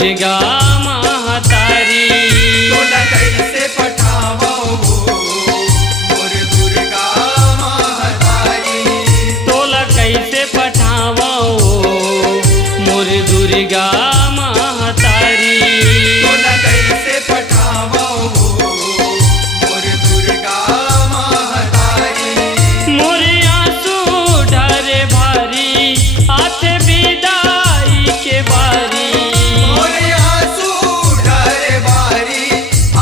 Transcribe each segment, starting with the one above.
दुर्गा महतारी। तोला कैसे पठावो मोर दुर्गा महतारी। तोला कैसे पठावो मोर दुर्गा महतारी। तोला कैसे पठावो मोर दुर्गा महतारी। मोर आंसू ढरे भारी आत विदाई के बारी। मोर आंसू ढरे भारी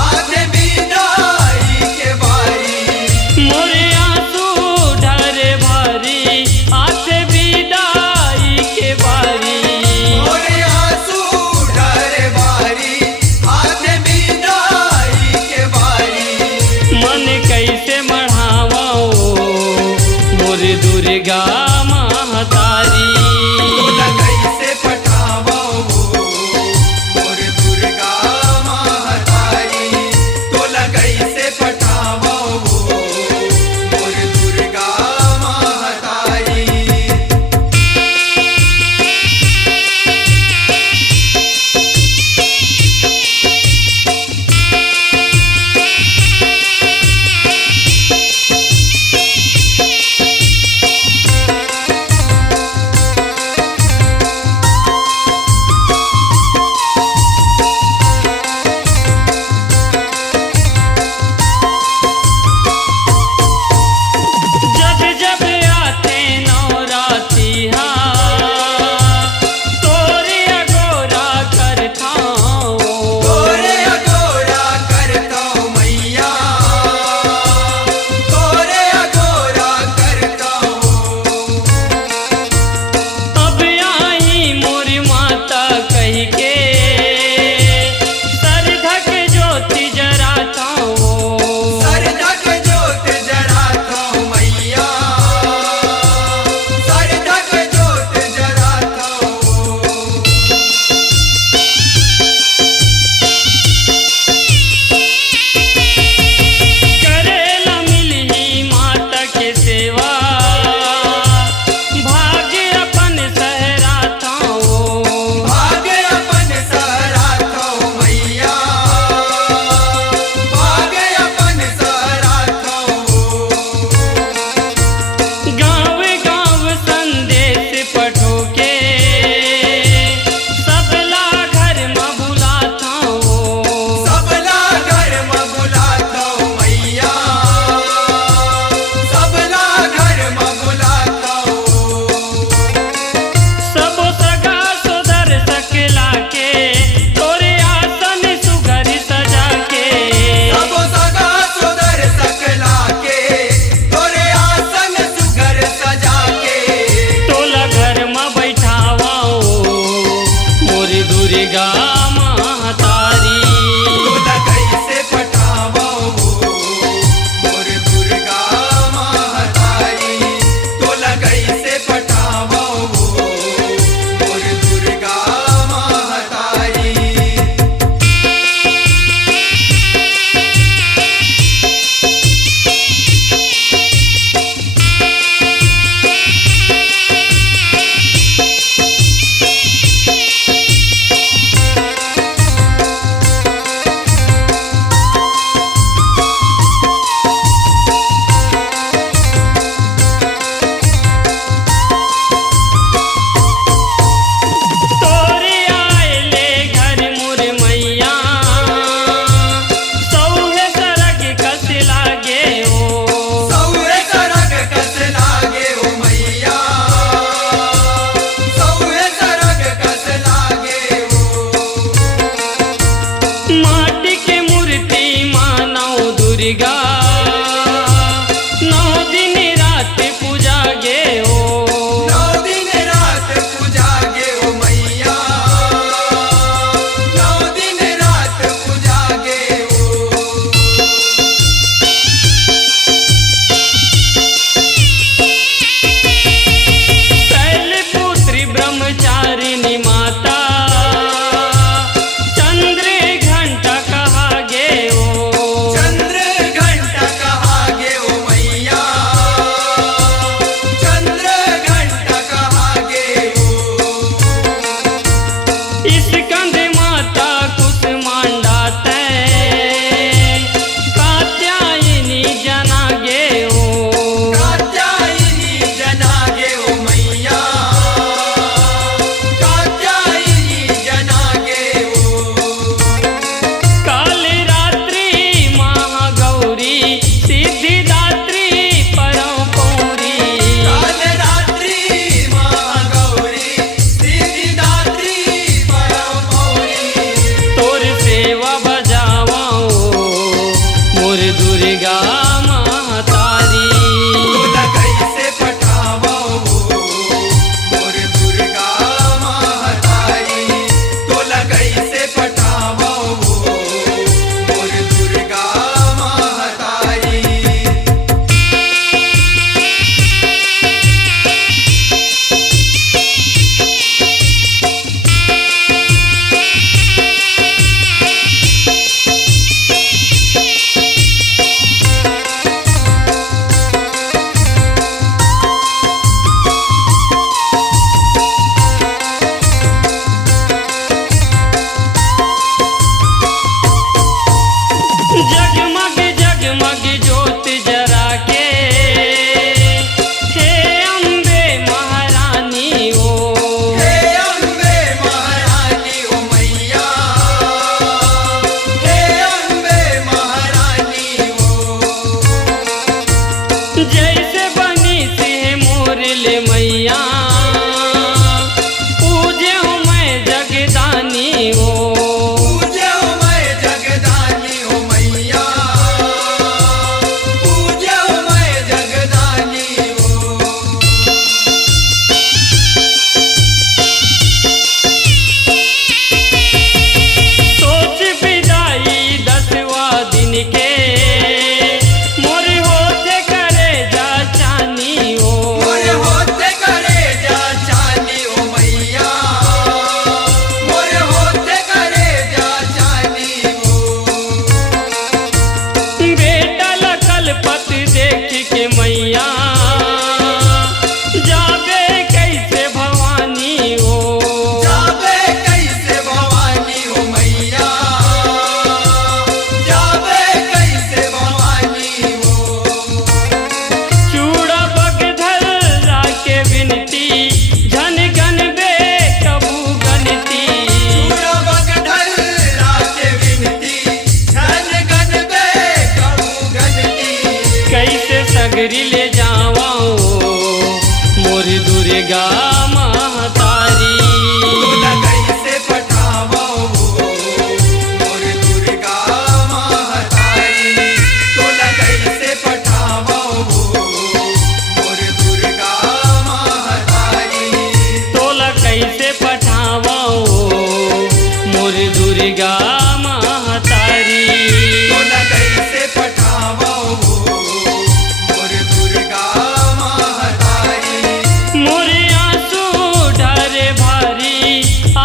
आत विदाई के बारी। मोर आंसू ढरे भारी आत विदाई के बारी। मोर आंसू ढरे भारी आत विदाई के बारी। मन कैसे मढ़ावो मोर दुर्गा महतारी। तोला कैसे पठावो मोर दुर्गा महतारी। तोला कैसे पठावो मोर दुर्गा महतारी। जब जब आते नवरात्रि तोरे अगोरा करता तोरे अगोरा करता हूँ मैया। तोरे अगोरा करता हूँ। अब आई मोर माता कही के सर ढक ज्योति जराता सर ढक जोत जराता हूँ मैया। सर ढक जोत जराता हूँ। करेला मिलही माता के सेवा भाग्य अपन सहराता भाग्य अपन सहराता हूँ मैया। भाग्य अपन सहराता हूँ। गाँव गाँव संदेश पठो के सबला घर में बुलाता सबला घर में बुलाता हूँ मैया। सबला घर में बुलाता हूँ। सब सगा सोदर सकला के तोरे आसन सुघर सजा के। सब सगा सुदर सकला के तोरे आसन सुगर सजा के। तोला घर में बैठावा मोर दुर्गा महतारी। तोला कैसे पठावो मोर दुर्गा महतारी। तोला कैसे पठावो मोर दुर्गा महतारी। तोरे आएले घर मोर मैया सौहे सरग कस लागे सौरे सरग कस लागे ओ मैया। सौरे सरग कस लागे ओ। माटी के मूर्ति मानौ दुर्गा 9 दिन रात पूजा गे ओ। 9 दिन रात पूजा गे ओ मैया। 9 दिन रात पूजा गे ओ। शैलपुत्री ब्रह्मचारिणी माता चंद्र घंटा कहा गे ओ। चंद्र घंटा कहा गे ओ मैया। चंद्र घंटा कहा गे ओ। इस कंध माँ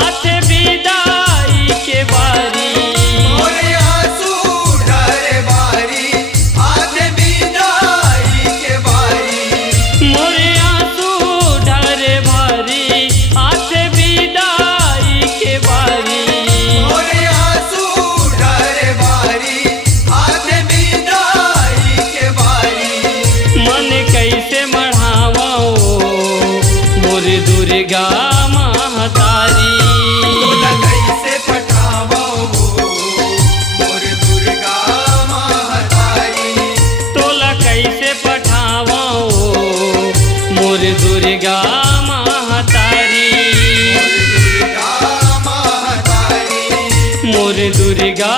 हाथ विदाई के बारी मोरे आंसू ढारे बारी हाथ विदाई के बारी मोरे आंसू ढारे भारी हाथ विदाई के बारी मोरे आंसू ढारे बारी हाथ विदाई के बारी मन कैसे मढ़ावो मोर दुर्गा महतारी तोला कैसे पठावो मोर दुर्गा महतारी तोला कैसे पठावो मोर दुर्गा महतारी दुर्गा महतारी मोर दुर्गा